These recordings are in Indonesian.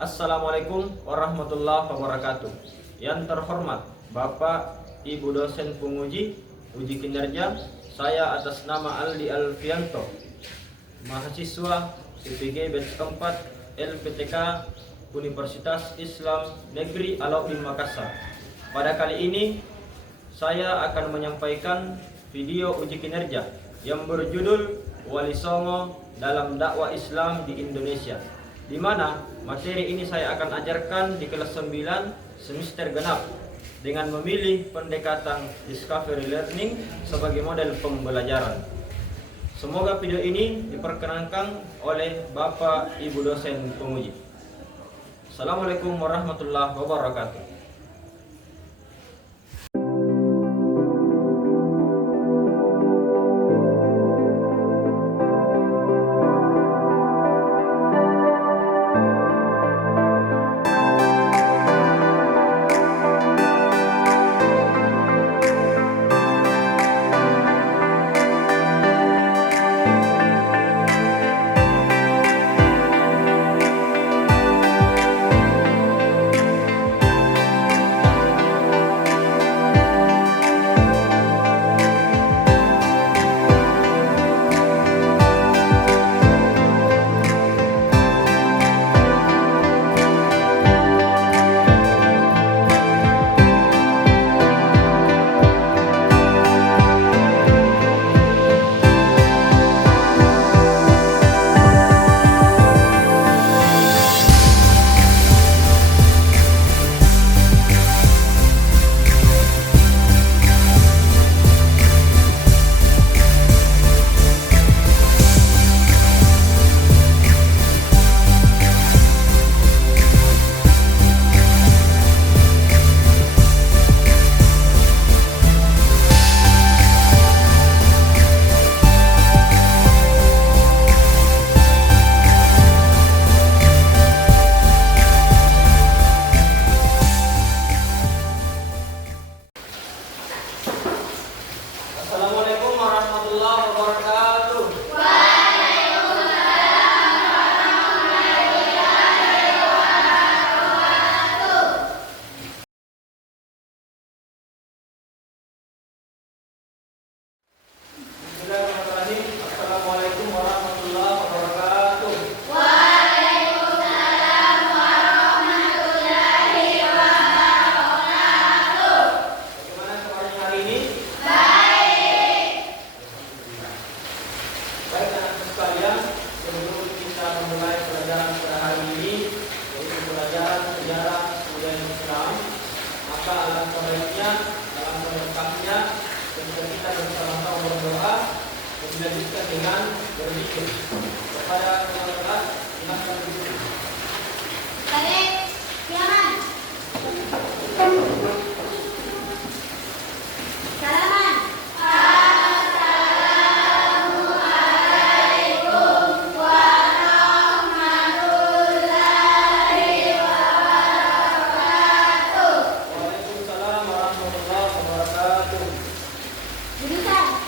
Assalamualaikum warahmatullahi wabarakatuh. Yang terhormat Bapak Ibu dosen penguji uji kinerja, saya atas nama Aldi Alfianto, mahasiswa IPG batch 4 LPTK Universitas Islam Negeri Alauddin Makassar. Pada kali ini saya akan menyampaikan video uji kinerja yang berjudul Wali Songo dalam dakwah Islam di Indonesia, di mana materi ini saya akan ajarkan di kelas 9 semester genap dengan memilih pendekatan discovery learning sebagai model pembelajaran. Semoga video ini diperkenankan oleh Bapak Ibu dosen penguji. Assalamualaikum warahmatullahi wabarakatuh. Assalamualaikum warahmatullahi wabarakatuh. Bismillahirrahmanirrahim. Assalamualaikum warahmatullahi wabarakatuh. Bagaimana semuanya hari ini? Baik anak-anak sekalian, sebelum kita memulai pelajaran pada hari ini, yaitu pelajaran sejarah budaya Islam, maka alangkah baiknya dalam melengkapinya ketika kita bersama-sama berdoa dan dilanjutkan dengan berzikir. Kepada teman-teman, silahkan duduk. Waalaikumsalam warahmatullahi wabarakatuh. Bismillahirrahmanirrahim.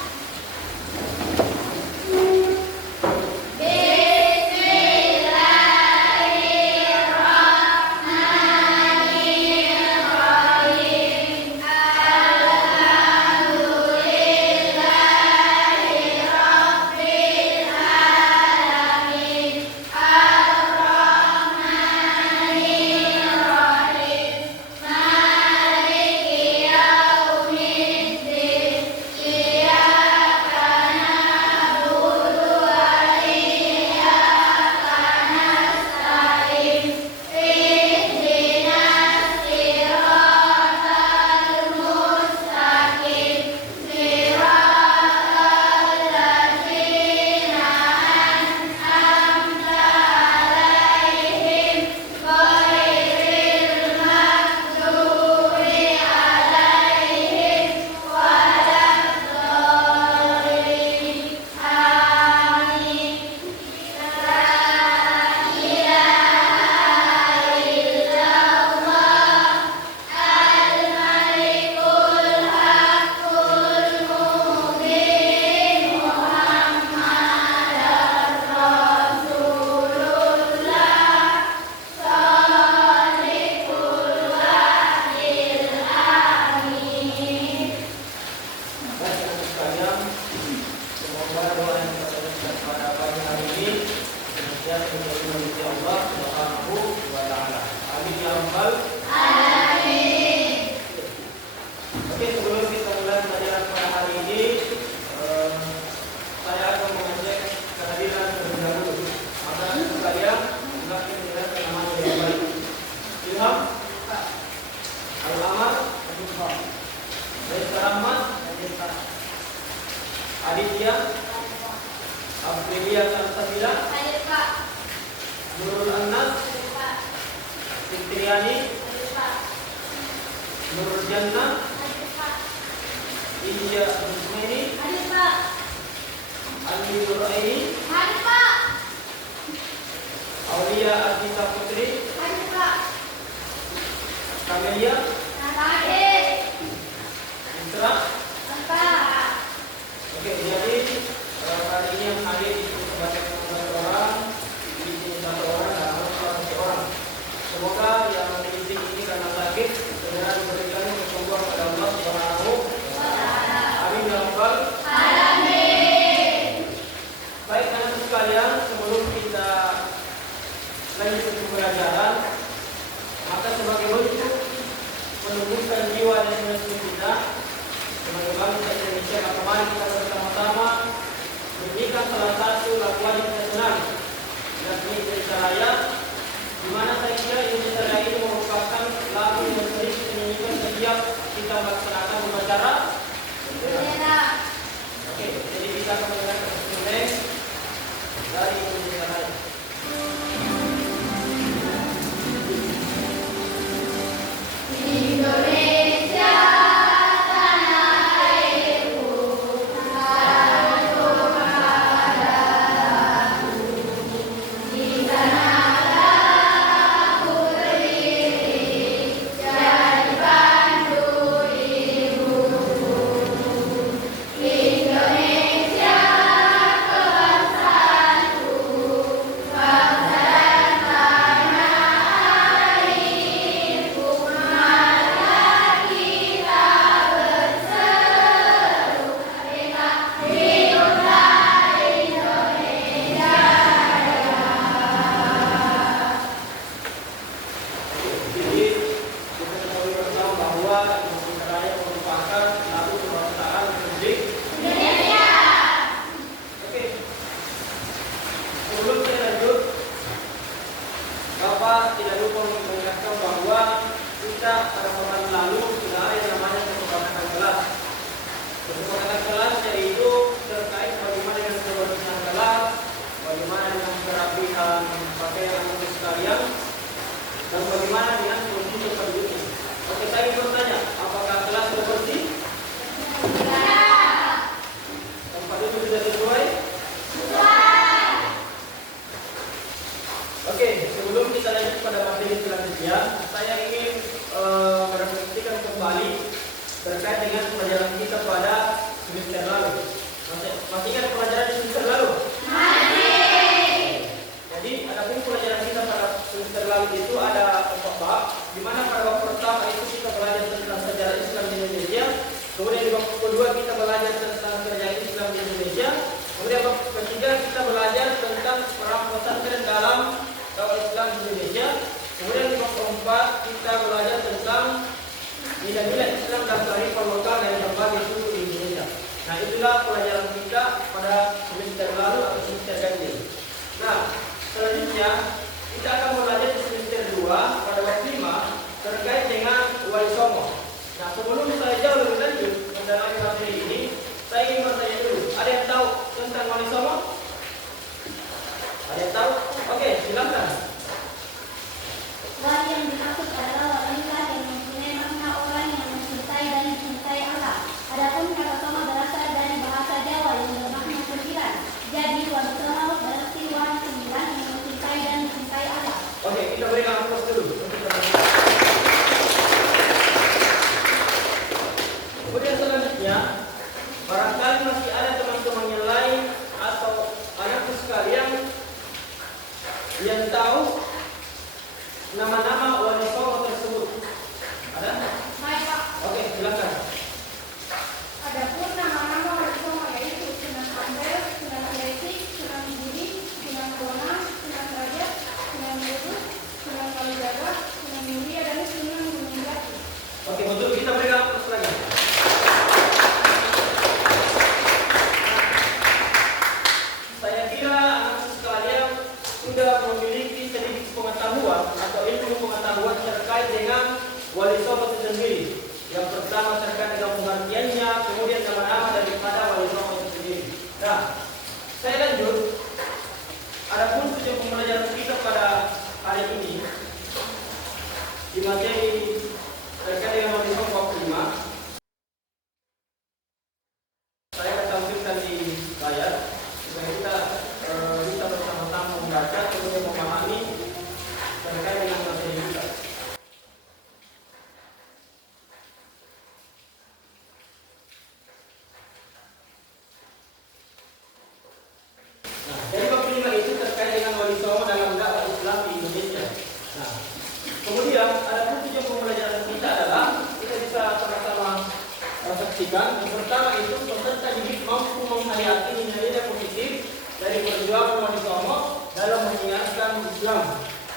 ya sebagai Allah Subhanahu wa taala. Amin ya rabbal. Oke, sebelum kita mulai pelajaran pada hari ini, saya akan mengajak kehadiran terlebih dahulu. Maka sekalian kita menjelaskan nama yang baik. Ilham, Al-Amar, Raisa Rahmat, Aditya, Aprilia Samsabila, Nurul Anas, Fitriani, Nurul Jannah, India Musmini, Ali Nuraini, Aulia Adita Putri, Kamelia, Mitra. Oke, jadi hari ini yang hadir itu sebanyak 16 orang, di sini 1 orang dan harus 1 orang. Semoga yang menyisik ini karena sakit segera diberikan kesembuhan pada Allah Subhanahu wa taala. Amin ya rabbal alamin. Baik anak sekalian, sebelum kita lanjut ke pelajaran, maka sebagai bentuk menumbuhkan jiwa dan energi kita sebagai bangsa Indonesia, maka mari kita bersama-sama menyanyikan salah satu lagu yang kita senang, yakni Indonesia Raya, di mana saya kira Indonesia Raya ini merupakan lagu yang sering kita nyanyikan setiap kita melaksanakan upacara bendera. Oke, jadi kita akan mendengarkan instrumen dari Indonesia Raya. Indonesia tanah airku, tanahku padaku, di sanalah aku berdiri, jadi pandu ibuku. Indonesia kebangsaanku, bangsa dan tanah airku. Marilah kita berseru, hiduplah Indonesia Raya. Jadi kita ketahui bersama bahwa Indonesia Raya merupakan lagu kebangsaan Republik Indonesia. Oke, sebelum saya lanjut, Bapak tidak lupa mengingatkan bahwa kita pada pekan lalu sudah ada yang namanya kesepakatan kelas. Kesepakatan kelas yaitu terkait bagaimana dengan kebersihan kelas, bagaimana dengan kerapihan pakaian untuk sekalian, dan bagaimana dengan kondisi tempat duduk. Oke, saya ingin bertanya, apakah kelas sudah bersih? Tempat duduk sudah sesuai? Oke, sebelum kita lanjut pada materi selanjutnya, saya ingin merefleksikan kembali terkait dengan pelajaran kita pada semester lalu. Masih ingat pelajaran di semester lalu? Jadi, adapun pelajaran kita pada semester lalu itu ada 4 bab, di mana pada bab pertama itu kita belajar tentang sejarah Islam di Indonesia. Kemudian di bab kedua kita belajar tentang kerajaan Islam di Indonesia. Kemudian bab ketiga kita belajar tentang perang pesantren dalam dakwah Islam di Indonesia. Kemudian di bab keempat kita belajar tentang nilai-nilai Islam dan kearifan lokal dari berbagai suku di Indonesia. Nah, itulah pelajaran kita pada semester lalu atau semester ganjil. Nah, selanjutnya kita akan belajar di semester 2 pada bab 5 terkait dengan Wali Songo. Nah, sebelum saya jauh lebih lanjut mendalami materi ini, saya ingin bertanya dulu, ada yang tahu tentang Wali Songo? Ada yang tahu? Oke, silakan. Wali yang dimaksud adalah wanita yang mempunyai makna orang yang mencintai dan dicintai Allah. Adapun kata Songo berasal dari bahasa Jawa yang bermakna 9. Jadi Wali Songo berarti wanita 9 yang mencintai dan dicintai Allah. Oke, kita berikan aplaus dulu. hari ini di materi terkait dengan wali songo bab 5. Saya akan tampilkan di layar supaya kita bisa bersama-sama membaca kemudian memahami terkait dengan materi kita. Nah, dari bab 5 itu terkait dengan wali songo dalam dakwah Islam di Indonesia. Nah, kemudian ada tujuan pembelajaran kita adalah kita bisa sama-sama saksikan. Yang pertama itu peserta didik mampu menghayati nilai-nilai positif dari perjuangan wali songo dalam menyiarkan Islam.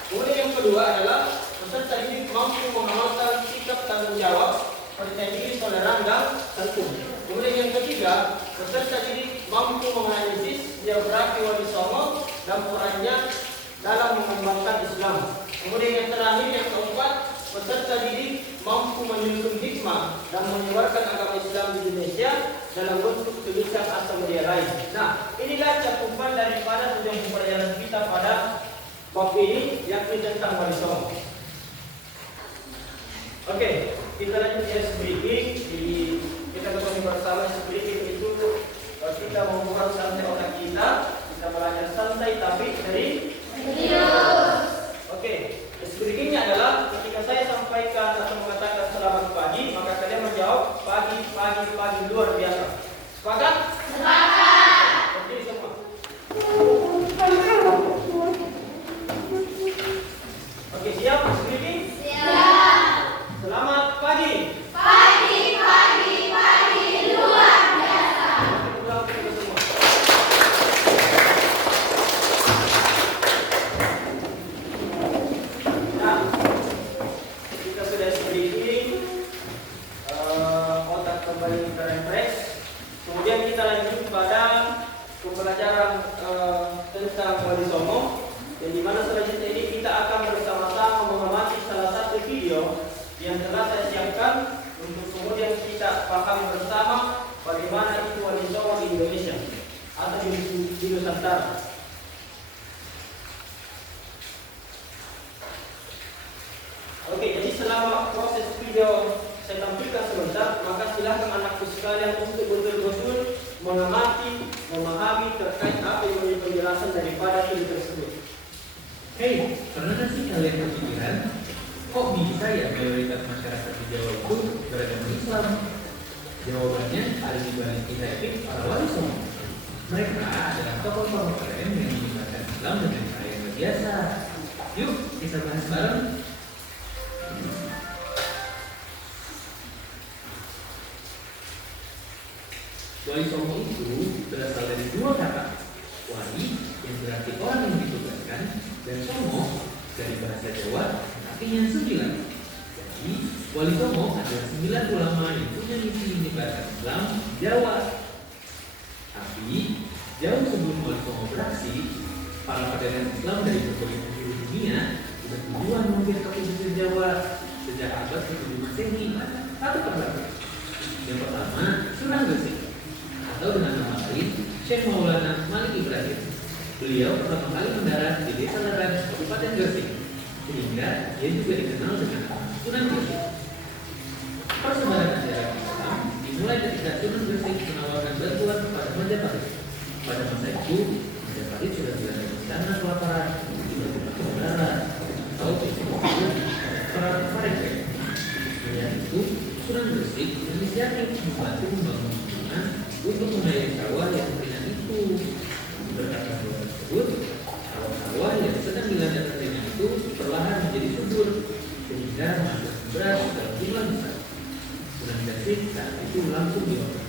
Kemudian yang kedua adalah peserta didik mampu mengamalkan sikap tanggung jawab, percaya diri, toleran dan santun. Kemudian yang ketiga, peserta didik mampu menganalisis biografi wali songo dan perannya dalam mengembangkan Islam. Kemudian yang terakhir, yang keempat, peserta didik mampu menyusun hikmah dan menyebarkan agama Islam di Indonesia dalam bentuk tulisan atau media lain. Nah, inilah cakupan daripada tujuan pembelajaran kita pada bab ini, yakni tentang wali songo. Oke, kita lanjut ya sedikit. Kita ketahui bersama sedikit itu kita membuat santai otak kita belajar santai tapi dari serius. Oke, berikutnya adalah ketika saya sampaikan atau mengatakan selamat pagi, maka kalian menjawab pagi luar biasa. Sepakat? Sepakat. Oke semua. Oke, siap? Sedikit? Siap. Selamat pagi. Pagi luar biasa. Ulang kita semua. Nah, kita sudah sedikit otak kembali terrefresh. Kemudian kita lanjut pada pembelajaran tentang wali songo. Dan di mana selanjutnya ini kita akan bersama-sama mengamati salah satu video yang telah saya siapkan untuk kemudian kita pahami bersama bagaimana itu wali songo di Indonesia atau di Nusantara. Oke, jadi selama proses video saya tampilkan sebentar, maka silakan anakku sekalian untuk betul-betul mengamati, memahami terkait apa yang menjadi penjelasan daripada video tersebut. Hei, pernah sih kalian kepikiran kok bisa ya mayoritas masyarakat di Jawa itu beragama Islam? Jawabannya ada di balik kisah epik para wali songo. Mereka adalah tokoh-tokoh keren yang menyebarkan Islam dengan cara yang luar biasa. Yuk, kita bahas bareng. Wali songo itu berasal dari dua kata. Wali yang berarti orang yang ditugaskan, dan songo dari bahasa Jawa artinya 9. Jadi wali songo adalah 9 ulama yang punya misi menyebarkan Islam di Jawa. Tapi jauh sebelum wali songo beraksi, para pedagang Islam dari berbagai penjuru dunia sudah berjuang mampir ke pesisir Jawa sejak abad ke-7 Masehi. Satu persatu. Yang pertama, Sunan Gresik, atau dengan nama lain Syekh Maulana Malik Ibrahim. Beliau pertama kali mendarat di Desa Leran, Kabupaten Gresik, sehingga dia juga dikenal dengan Sunan Gresik. Persebaran ajaran Islam dimulai ketika Sunan Gresik menawarkan bantuan kepada Majapahit. Pada masa itu, Majapahit sudah dilanda bencana kelaparan, tiba-tiba saudara, atau perang Parepet. Melihat itu, Sunan Gresik berinisiatif membantu membangun bendungan untuk mengairi sawah yang kekeringan itu. Berkat bantuan tersebut, sawah yang sedang dilanda kekeringan itu perlahan menjadi subur sehingga menghasilkan beras dalam jumlah besar. Sunan Gresik saat itu langsung diobat.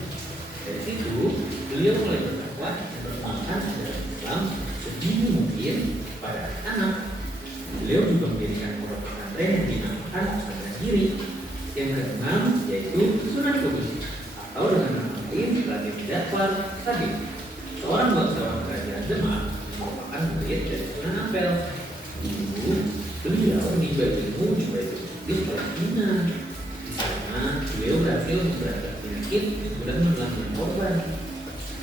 Dari situ, beliau mulai berdakwah dan berkembangkan ajaran Islam sedini mungkin pada anak. Beliau juga mendirikan pondok pesantren yang dinamakan Pesantren Giri. Yang keenam yaitu Sunan Kudus, atau dengan nama lain Raden Jafar Sadiq, seorang bangsawan kerajaan Demak, merupakan murid dari Sunan Ampel. Dulu beliau menimba ilmu di Baitul Maqdis Palestina. Di sana beliau berhasil memberantas penyakit dan menelan korban.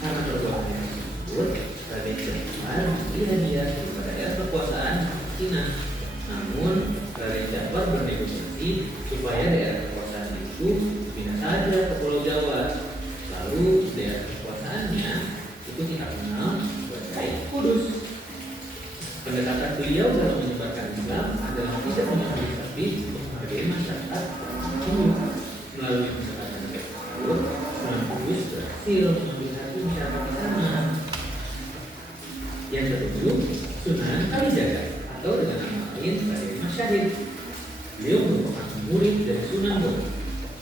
Karena perbuatannya tersebut, Raden Jafar memberi hadiah kepada daerah kekuasaan Palestina. Namun Raden Jafar bernegosiasi supaya daerah kekuasaannya itu pindah saja ke Pulau Jawa. Lalu daerah kekuasaannya itu kita kenal sebagai Kudus. Pendekatan beliau dalam menyebarkan Islam adalah tidak menyebut tapi menghargai masyarakat Kudus. Melalui pendekatan tersebut, Sunan Kudus berhasil mengambil hati masyarakat di sana. Yang ketujuh, Sunan Kalijaga atau dengan nama lain Raden Mas Syahid. Beliau merupakan murid dari Sunan Bonang.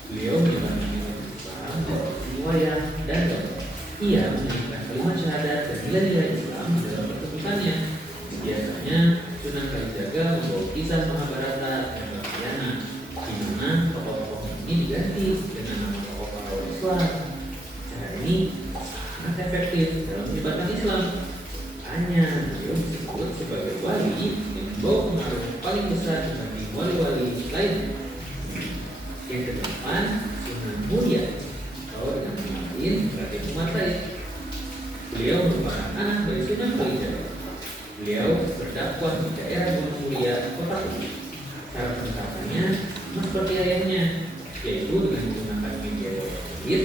Beliau menyebarkan Islam dari wayang dan gambar. Ia menyanyikan kalimat syahadat dan nilai-nilai Islam dalam pertunjukannya. Biasanya Sunan Kalijaga membawa kisah Mahabharata dan Ramayana, di mana tokoh-tokoh ini diganti dengan nama tokoh pahlawan Islam. Cara ini sangat efektif dalam menyebarkan Islam. Hanya beliau disebut sebagai wali yang membawa pengaruh paling besar dibanding wali-wali lain. Yang kedelapan, Sunan Muria atau dengan nama lain Raden Umatai. Beliau merupakan anak dari Sunan Kalijaga. Beliau berdakwah di daerah Gunung Muria, Kota Kediri. Cara pendekatannya sama seperti ayahnya, yaitu dengan menggunakan media jahit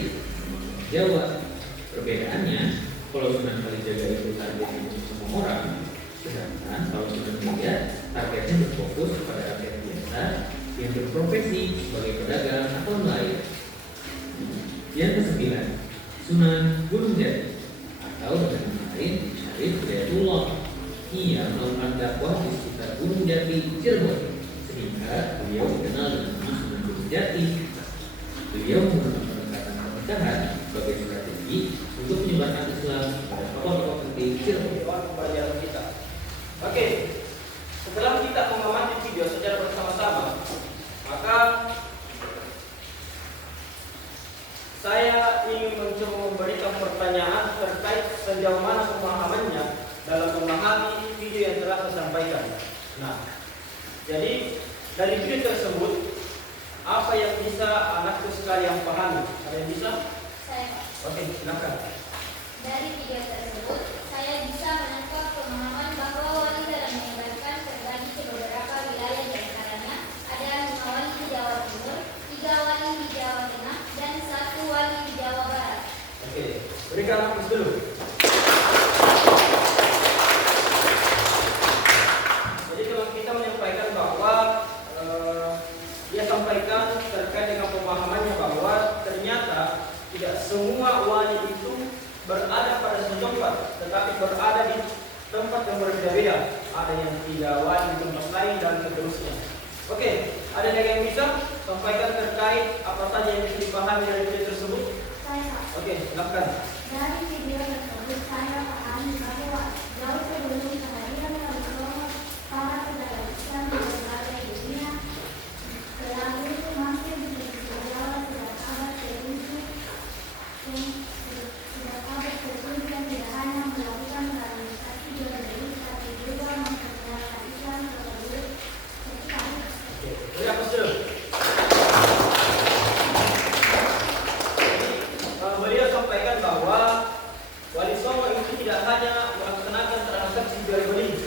Jawa. Perbedaannya, kalau Sunan Kalijaga itu targetnya untuk semua orang, sedangkan kalau Sunan Muria targetnya berfokus kepada rakyat biasa yang berprofesi sebagai pedagang atau nelayan. Yang kesembilan, Sunan Gunung Jati atau dengan nama lain Syarif Hidayatullah. Ia melakukan dakwah di sekitar Gunung Jati, Cirebon, sehingga beliau dikenal dengan nama Sunan Gunung Jati. Beliau menggunakan pendekatan pernikahan sebagai strategi untuk menyebarkan Islam pada tokoh-tokoh penting Cirebon. Pelajaran kita. Oke, setelah kita mengamati video secara bersama-sama, maka saya ingin mencoba memberikan pertanyaan terkait sejauh mana pemahamannya dalam memahami video yang telah saya sampaikan. Nah, jadi dari video tersebut, apa yang bisa anakku sekalian pahami? Ada yang bisa? Saya, Oke, silakan. dari video tersebut, saya bisa menangkap pemahaman bahwa wali dalam menyebarkan terbagi ke beberapa wilayah, di antaranya ada 5 wali di Jawa Timur, 3 wali di Jawa Tengah, dan 1 wali di Jawa Barat. Oke, berikan hapus dulu. Jadi kalau kita menyampaikan bahwa dia sampaikan terkait dengan pemahamannya bahwa ternyata tidak semua wali itu berada pada satu tempat, tetapi berada di tempat yang berbeda-beda. Ada yang tidak wali di tempat lain dan seterusnya. Oke, ada yang bisa sampaikan terkait apa saja yang bisa dipahami dari video tersebut? Saya, Oke, silakan. dari video tersebut, saya pahami bahwa jauh sebelum kehadiran Rasulullah, para pedagang Islam di berbagai dunia telah itu masih berjalan sejak abad ke-7 dan tidak hanya melakukan organisasi jual beli, tapi juga memperkenalkan Islam kepada sekali. Oke, beri hapus dulu. Beliau sampaikan bahwa wali songo itu tidak hanya melaksanakan transaksi jual beli,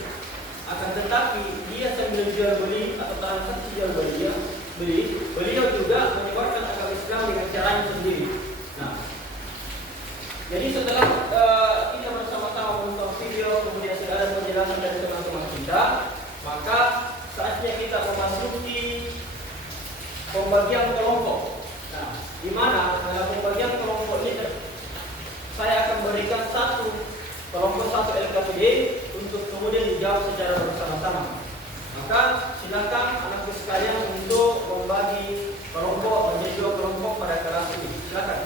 akan tetapi dia sambil jual beli atau transaksi jual beli, beliau juga menyebarkan agama Islam dengan caranya sendiri. Nah, jadi setelah kita bersama-sama menonton video, kemudian sudah ada penjelasan dari teman-teman kita, maka saatnya kita memasuki pembagian kelompok. Nah, di mana dalam pembagian kelompok ini saya akan berikan kelompok 1 LKPD untuk kemudian dijawab secara bersama-sama. Maka silakan anakku sekalian untuk membagi kelompok menjadi 2 kelompok pada kelas ini. Silakan.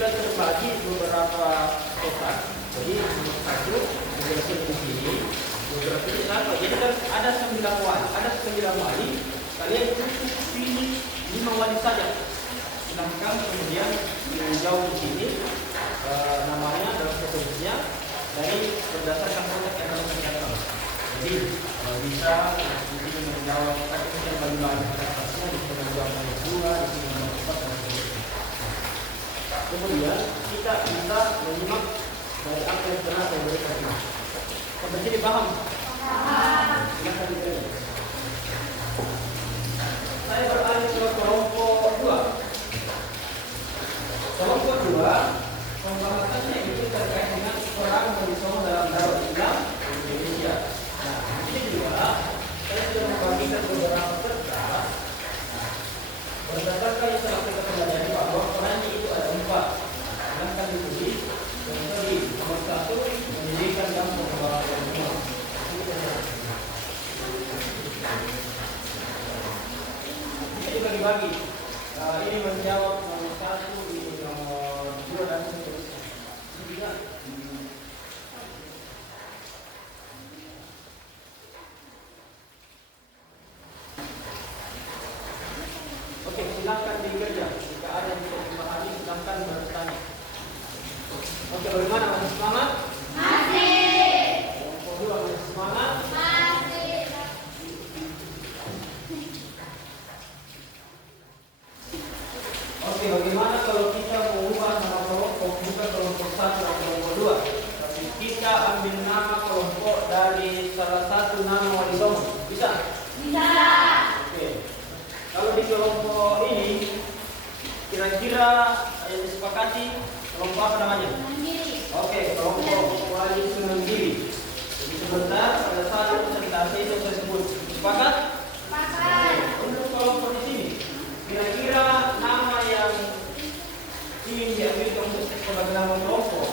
sudah terbagi beberapa kotak. Jadi nomor 1 beberapa di sini, beberapa di sana. Jadi kan ada 9 wali, Kalian cukup pilih 5 wali saja. Silahkan kemudian jauh di sini namanya dalam seterusnya dari berdasarkan kotak yang akan tercatat. Jadi bisa di sini menjawab yang bagi-bagi atasnya, bisa menjawab nomor 2, di sini nomor 4 dan seterusnya. Kemudian kita bisa menyimak dari apa yang telah saya berikan ini. Sampai sini paham? Silakan dilihat. Saya beralih ke kelompok 2. Kelompok 2 pembahasannya itu terkait dengan perang Wali dalam dakwah Islam di Indonesia. Nah, ini juga saya sudah membagikan beberapa kertas. Berdasarkan yang telah kita pelajari bahwa perannya itu ada 4. Silahkan ditulis. Yang tadi nomor 1 mendirikan dan pembahasan semua. Ini juga dibagi. Ini menjawab nomor 1, ini nomor 2 dan seterusnya. Ini juga. Oke, silakan dikerja. Jika ada yang tidak dipahami, silakan bertanya. Oke, bagaimana? Masih semangat? Masih. Kelompok 2 masih semangat? Masih. Oke, bagaimana kalau kita mengubah nama kelompok, bukan kelompok 1 atau kelompok 2, tapi kita ambil nama kelompok dari salah satu nama wali songo? Bisa? Bisa. Oke. Kalau di kelompok ini kira-kira yang disepakati kelompok apa namanya? Oke, kelompok wali Sunanggiri. Jadi sebentar pada saat presentasi itu saya sebut. Sepakat? Sepakat. Untuk kelompok di sini, kira-kira nama yang ingin diambil untuk sebagai nama kelompok,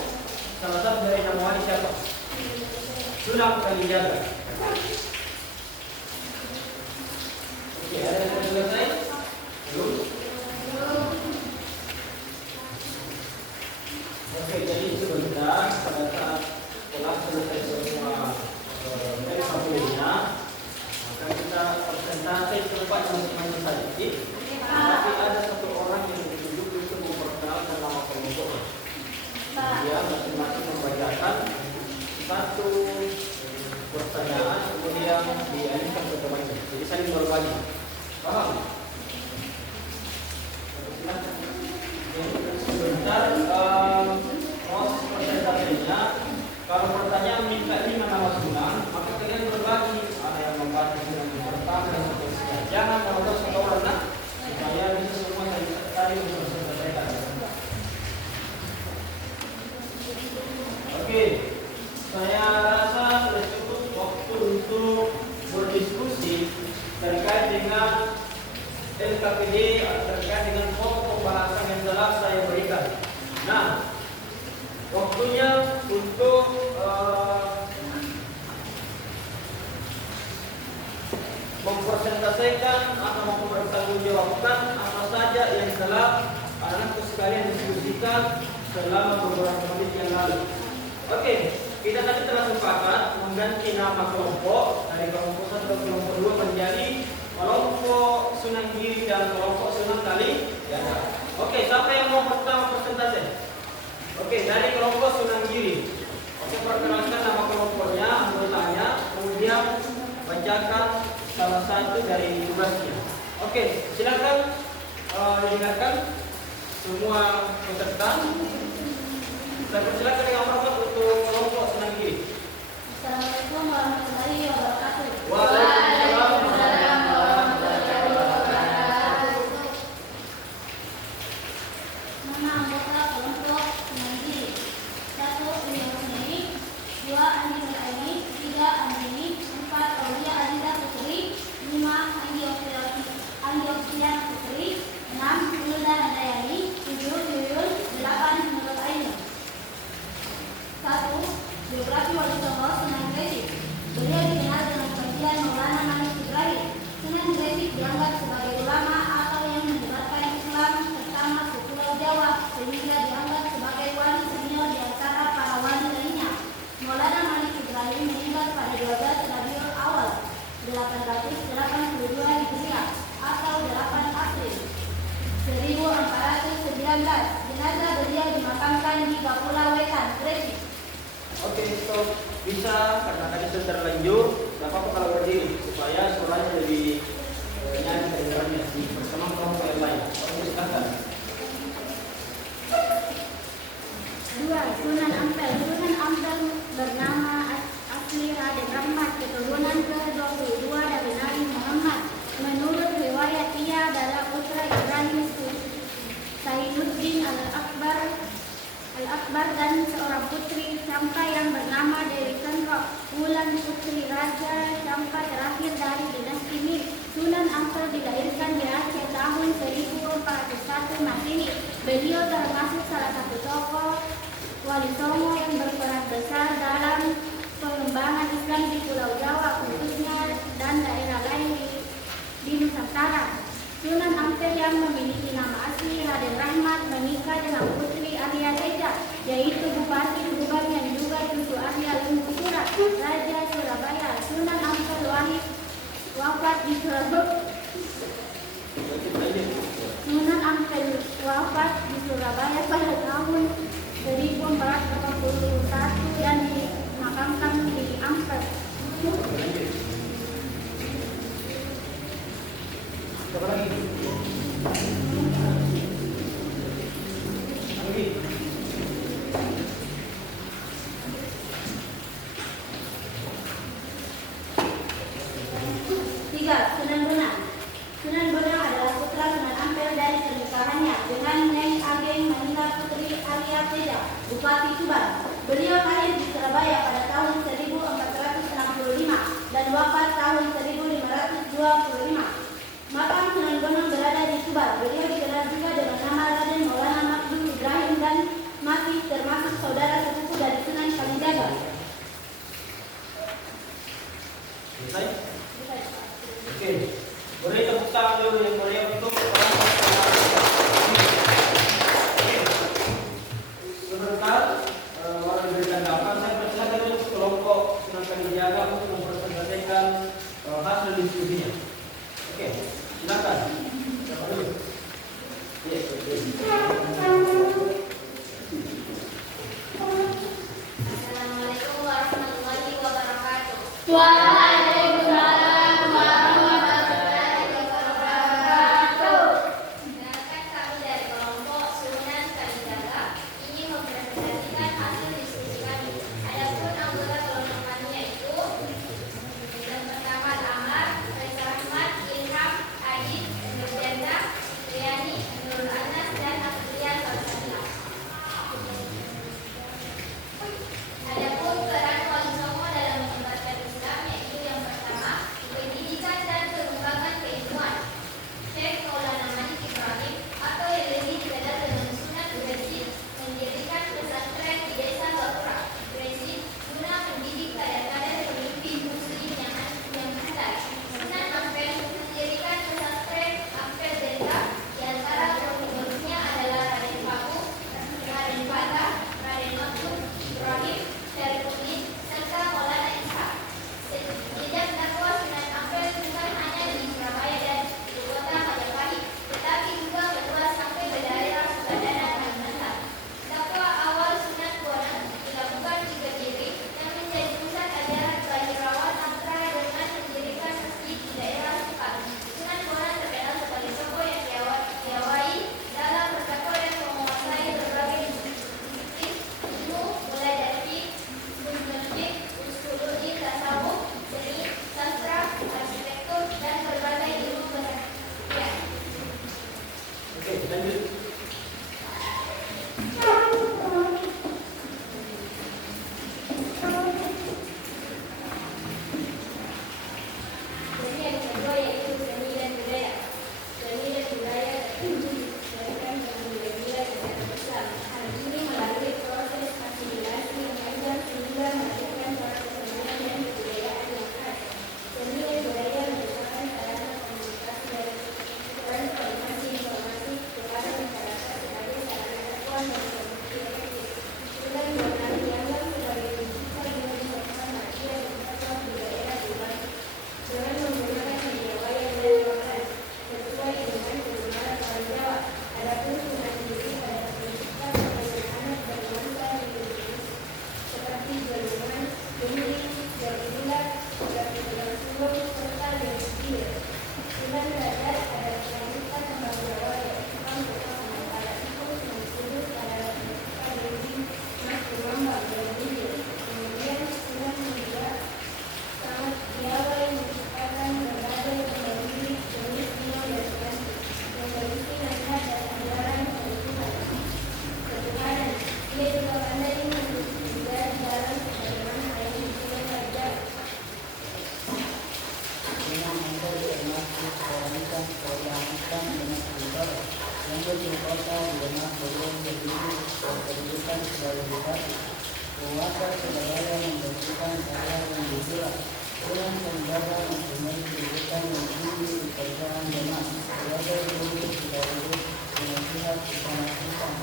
salah satu dari nama wali siapa? Sunan Kalijaga. Oke, ada yang mau selesai? Belum? Oke, jadi sebentar pada saat telah selesai semua tabelnya, maka kita presentasi tempat masing-masing saja. Tapi ada satu orang yang ditunjuk untuk memperkenalkan nama kelompok. Dia masing-masing membacakan satu pertanyaan, kemudian dialihkan ke temannya. Jadi saling berbagi. Paham? Sebentar, proses presentasinya. Kalau pertanyaan minta 5 nama sunan, maka kalian berbagi. Ada yang membaca sunan yang pertama dan seterusnya. Jangan merodos satu orang, supaya bisa semua saling selesaikan. Oke, saya rasa sudah cukup waktu untuk berdiskusi terkait dengan LKPD, terkait dengan pokok pembahasan yang telah saya berikan. Nah, waktunya untuk mempresentasikan atau mempertanggungjawabkan apa saja yang telah anak-anakku sekalian diskusikan selama beberapa menit yang lalu. Oke, kita tadi telah sepakat mengganti nama kelompok dari kelompok 1 ke kelompok 2 menjadi kelompok Sunanggiri dan kelompok Sunan Kalijaga. Oke, siapa yang mau pertama presentasi? Oke, dari kelompok Sunanggiri. Oke, perkenalkan nama kelompoknya, anggotanya, kemudian bacakan salah satu dari tugasnya. Oke, silakan didengarkan semua peserta. Saya persilakan dengan hormat untuk kelompok Sunanggiri. Assalamualaikum warahmatullahi wabarakatuh. Waalaikumsalam warahmatullahi wabarakatuh. Nama anggota kelompok Sunanggiri: 1. Uli Husni, 2. Andi Nuraini, 3. Andini, 4. Aulia Aziza Putri, 5. Andi Oksian Putri, 6. Hilda Handayani, 7. Yuyun, 8. Nurul Aini. 1. Biografi Wali Songo Sunan Gresik. Beliau dikenal dengan panggilan Maulana Manik Ibrahim. Sunan Gresik dianggap sebagai ulama atau yang menyebarkan Islam pertama ke Pulau Jawa, sehingga dianggap Jenazah beliau dimakamkan di Kapula Wetan, Gresik. Oke, stop. Bisa karena tadi sudah terlanjur. Gak apa-apa kalau berdiri supaya suaranya lebih nyanyi kedengarannya bersama kelompok yang lain. Oke, silakan. 2. Sunan Ampel. Sunan Ampel bernama asli Raden Rahmat, keturunan ke-22 dari Nabi Muhammad. Menurut riwayat ia adalah putra Ibrahim Sainuddin Al-Akbar dan seorang putri Champa yang bernama Dewi Chandra, Wulan putri Raja Champa terakhir dari dinasti Ming. Sunan Ampel dilahirkan di Aceh tahun 1401 Masehi. Beliau termasuk salah satu tokoh Wali Songo yang berperan besar dalam pengembangan Islam di Pulau Jawa khususnya dan daerah lain di Nusantara. Sunan Ampel yang memiliki nama asli Raden Rahmat menikah dengan putri Arya Teja, yaitu Bupati Tuban yang juga cucu Arya Lembu Surat, Raja Surabaya. Sunan Ampel wafat di Surabaya. Sunan Ampel wafat di Surabaya pada tahun 1481 dan dimakamkan di Ampel. Coba lagi. Lagi. 3. Sunan Bonang. Sunan Bonang adalah putra Sunan Ampel dari pernikahannya dengan Nyai Ageng Manila Putri Arya Teja, Bupati Tuban. Beliau lahir di Surabaya pada tahun 1465 dan wafat tahun 1525. Makam Sunan Bonang berada di Tuban. Beliau dikenal juga dengan nama Raden Maulana Makdum Ibrahim dan masih termasuk saudara sepupu dari Sunan Kalijaga. Selesai? Oke. Beri tepuk tangan dulu yang meriah untuk sebentar. Orang diberi tanggapan, saya persilakan untuk kelompok Sunan Kalijaga untuk mempresentasikan hasil diskusinya. Oke, silakan. Siapa dulu? Yes, Assalamualaikum warahmatullahi wabarakatuh. Waalaikumsalam warahmatullahi wabarakatuh. Perkenalkan kami dari kelompok Sunan Kalijaga ingin mempresentasikan hasil diskusi kami. Adapun anggota kelompok kami yaitu yang pertama Amar, Reza Rahmat, Ilham, Adit, Nurjana, Riani, Nurul Anas, dan Afrian Salsabila. Adapun peran Wali Songo dalam menyebarkan Islam yaitu yang pertama pendidikan dan pengembangan keilmuan. Syekh Maulana Malik Ibrahim atau yang lebih dikenal dengan Sunan Gresik mendirikan pesantren di desa Gapura, Gresik guna mendidik kader-kader pemimpin muslim yang handal. Sunan Ampel mendirikan pesantren Ampel Delta, di antara pengurusnya adalah Raden Paku, Raden Fatah, Raden Makdum Ibrahim, Syarifuddin, serta Maulana Ishaq. Jejak dakwah Sunan Ampel bukan hanya di Surabaya dan ibu kota Majapahit, tetapi juga meluas sampai ke daerah Sunda dan Kalimantan. Dakwah awal Sunan Bonang dilakukan di Kediri yang menjadi pusat ajaran kewirawan Ampera dengan mendirikan masjid di daerah Sukat. Sunan Bonang terkenal sebagai tokoh yang piawai dalam berdakwah dan menguasai berbagai disiplin ilmu, mulai dari fiqh, usulul tasawuf, seni, sastra, arsitektur, dan berbagai ilmu pengetahuan. Oke, lanjut. Seni yang kedua yaitu seni dan budaya. Seni dan budaya disesuaikan dengan nilai-nilai agama Islam. Hal ini melalui proses asimilasi mengajar sehingga melahirkan suatu kesenian dan kebudayaan yang khas. Seni dan budaya merupakan sarana komunikasi dan transformasi informasi kepada masyarakat sebagai sarana dakwah dan promosi efektif. Sunan Bonang dianggap sebagai rujukan yang merupakan bagian dari dakwah di daerah Tuban dengan menggunakan media wayang dan rekaman sesuai dengan kebenaran orang Jawa. Adapun Sunan Giri pada solidaritas, menguatkan segala membersihkan cara yang dibuat dengan menjaga mempunyai kedudukan yang tinggi di kerajaan Demak sebagai guru sekaligus penasihat kebangsaan.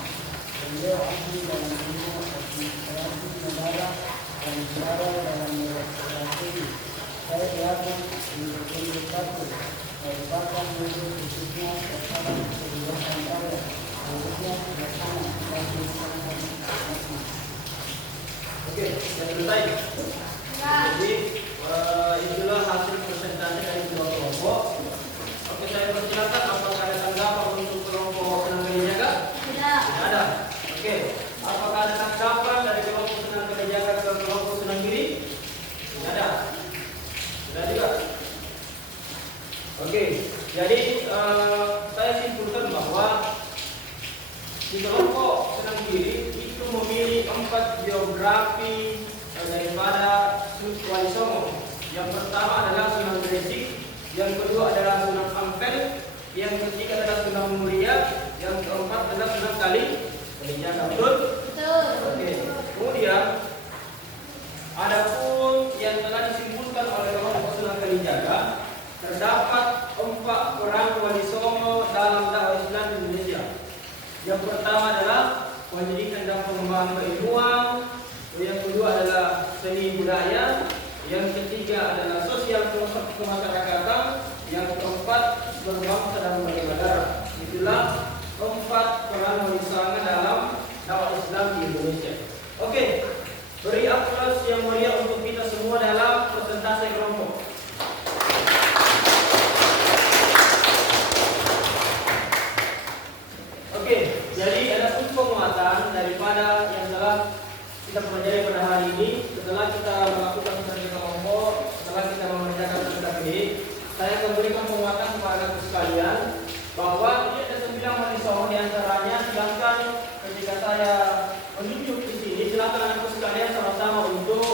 Beliau ahli dalam ilmu administrasi negara dan biara dalam birokrasi. Saya yakin individu satu merupakan guru khususnya terhadap kebijakan rakyat, khususnya bersama bagi masyarakat. Oke, sudah selesai. Jadi itulah hasil presentasi dari dua kelompok. Oke, saya persilakan apakah ada tanggapan untuk kelompok senang jaga? Tidak. Tidak ada. Oke, apakah ada tanggapan dari kelompok senang jaga ke kelompok senang kiri? Tidak ada. Tidak juga. Oke, jadi saya simpulkan bahwa di kelompok senang kiri itu memilih 4 biografi daripada Wali Songo. Yang pertama adalah Sunan Gresik, yang kedua adalah Sunan Ampel, yang ketiga adalah Sunan Muria, yang keempat adalah Sunan Kalijaga. Betul? Betul. Oke. Kemudian adapun yang telah disimpulkan oleh kelompok Sunan Kalijaga, terdapat 4 peran Wali Songo dalam dakwah Islam di Indonesia. Yang pertama adalah pendidikan dan pengembangan keilmuan, yang kedua adalah seni budaya, yang ketiga adalah sosial kemasyarakatan, yang keempat berbangsa dan bernegara. Itulah 4 peran Wali Songo dalam dakwah Islam di Indonesia. Oke, beri aplaus yang meriah untuk kita semua dalam presentasi kelompok. Oke, jadi ada penguatan daripada yang telah kita pelajari pada hari ini. Setelah kita melakukan strategi kelompok, setelah kita mengerjakan strategi, saya akan berikan penguatan kepada sekalian bahwa ini ada 9 Wali Songo di antaranya. Silakan ketika saya menunjuk di sini, silakan anak sekalian sama-sama untuk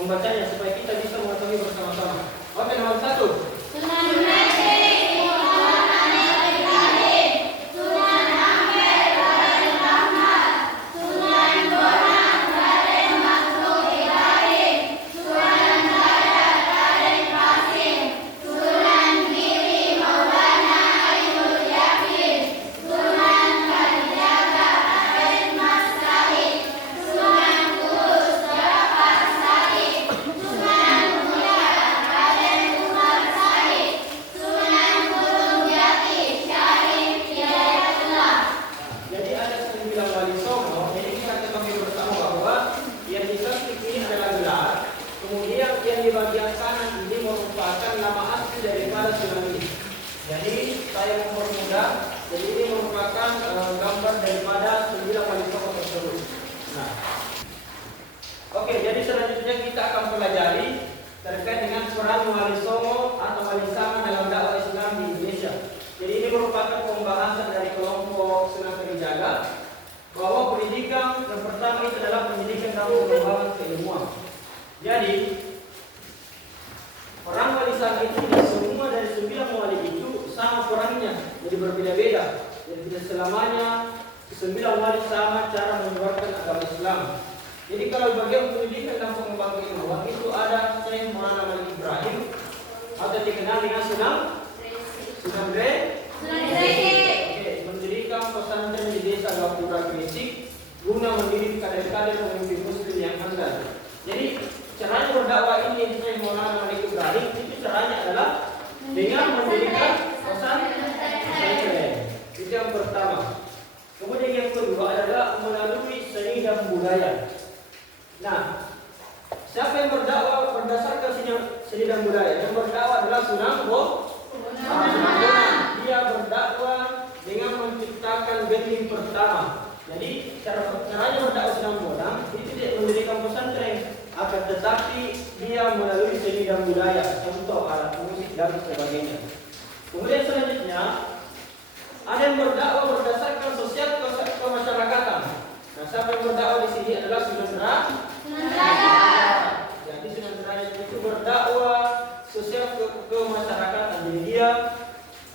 membacanya supaya kita bisa mengetahui bersama-sama. Oke, nomor 1. Sunan Gresik.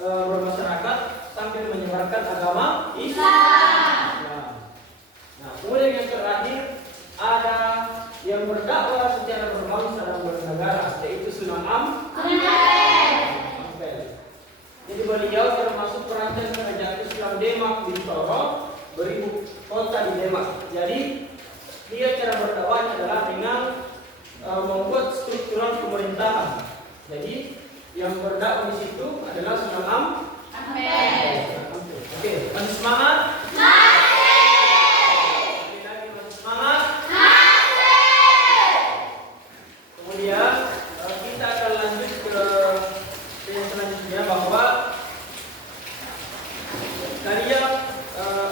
Bermasyarakat sambil menyebarkan agama Islam. Nah, kemudian yang rumah. Jadi dia cara berdakwahnya adalah dengan membuat struktural pemerintahan. Jadi yang berdakwah di situ adalah Sunan Ampel. Oke, masih semangat? Masih lagi masih semangat? Kemudian kita akan lanjut ke yang selanjutnya bahwa kalian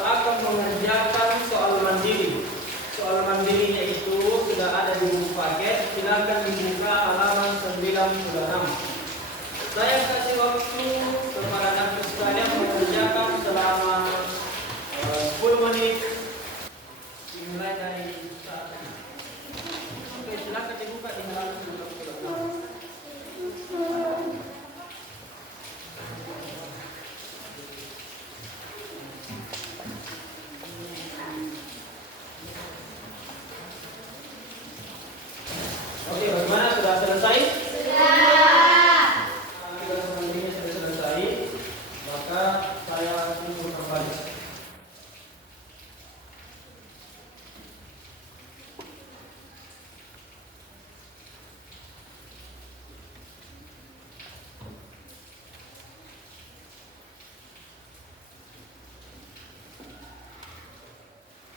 akan mengerjakan soal mandiri. Soal mandirinya itu sudah ada di buku paket. Silakan dibuka halaman 96. Saya kasih waktu kepada anak sekalian mengerjakan selama 10 menit dimulai dari saat ini. Oke, silakan dibuka di halaman 96. Oke, bagaimana? Sudah selesai? Jika semuanya sudah selesai, maka saya tunggu kembali.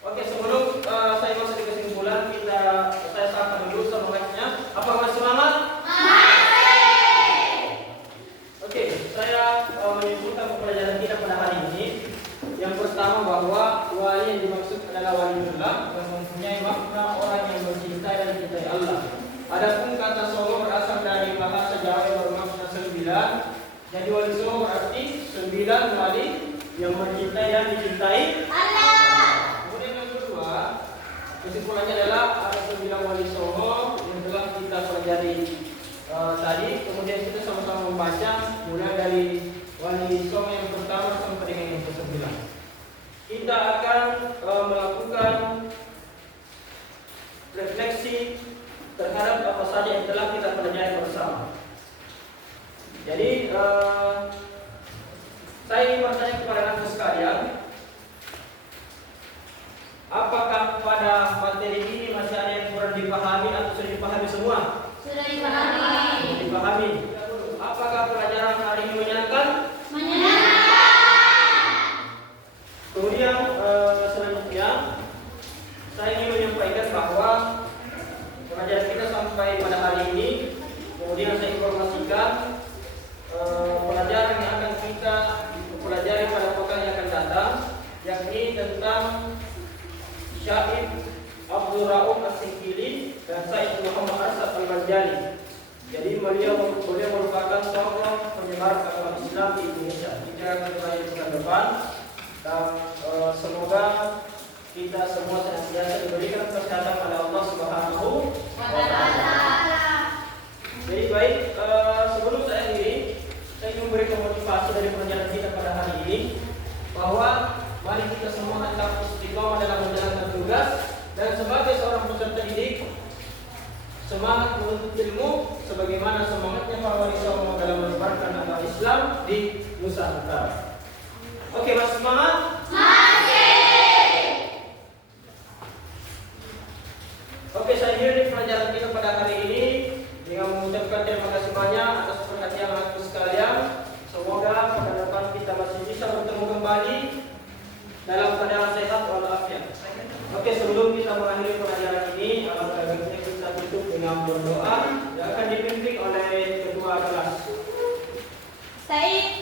Oke, sebelum saya masuk ke kesimpulan, saya sapa dulu sama mic-nya. Apakah masih semangat? Oke, saya menyimpulkan pembelajaran kita pada hari ini. Yang pertama bahwa wali yang dimaksud adalah waliullah yang mempunyai makna orang yang mencintai dan dicintai Allah. Adapun kata songo berasal dari bahasa Jawa yang bermakna 9. Jadi wali songo berarti 9 wali yang mencintai dan dicintai Allah. Kesimpulannya adalah ada 9 wali songo yang telah kita pelajari tadi. Kemudian kita sama-sama membaca mulai dari wali songo yang pertama sampai dengan yang ke-9. Kita akan melakukan refleksi terhadap apa saja yang telah kita pelajari bersama. Jadi saya ingin bertanya kepada anak sekalian, apakah pada materi ini masih ada yang kurang dipahami atau sudah dipahami semua? Sudah dipahami. Sudah dipahami. Apakah pelajaran hari ini menyenangkan? Menyenangkan. Kemudian selanjutnya saya ingin menyampaikan bahwa pelajaran kita sampai pada hari ini. Kemudian saya informasikan pelajaran yang akan kita pelajari pada pekan yang akan datang, yakni tentang Syahid Abdul Rauf As-Sikili dan Said Muhammad Arsad Al-Banjali. Jadi beliau merupakan tokoh penyebar agama Islam di Indonesia. Kita akan mulai pekan depan dan semoga kita semua senantiasa diberikan kesehatan oleh Allah Subhanahu wa Ta'ala. Jadi baik, sebelum saya akhiri, saya ingin memberikan motivasi dari pelajaran kita pada hari ini bahwa mari kita semua tetap istiqomah dalam menjalankan tugas dan sebagai seorang peserta didik semangat menuntut ilmu sebagaimana semangatnya para wali songo dalam menyebarkan agama Islam di Nusantara. Oke, masih semangat? Masih. Oke, saya akhiri pelajaran kita pada hari ini dengan mengucapkan terima kasih banyak atas perhatian anak sekalian. Semoga pada depan kita masih bisa bertemu kembali dalam keadaan sehat walafiat. Oke, sebelum kita mengakhiri pelajaran ini, alangkah baiknya kita tutup dengan berdoa yang akan dipimpin oleh ketua kelas. Said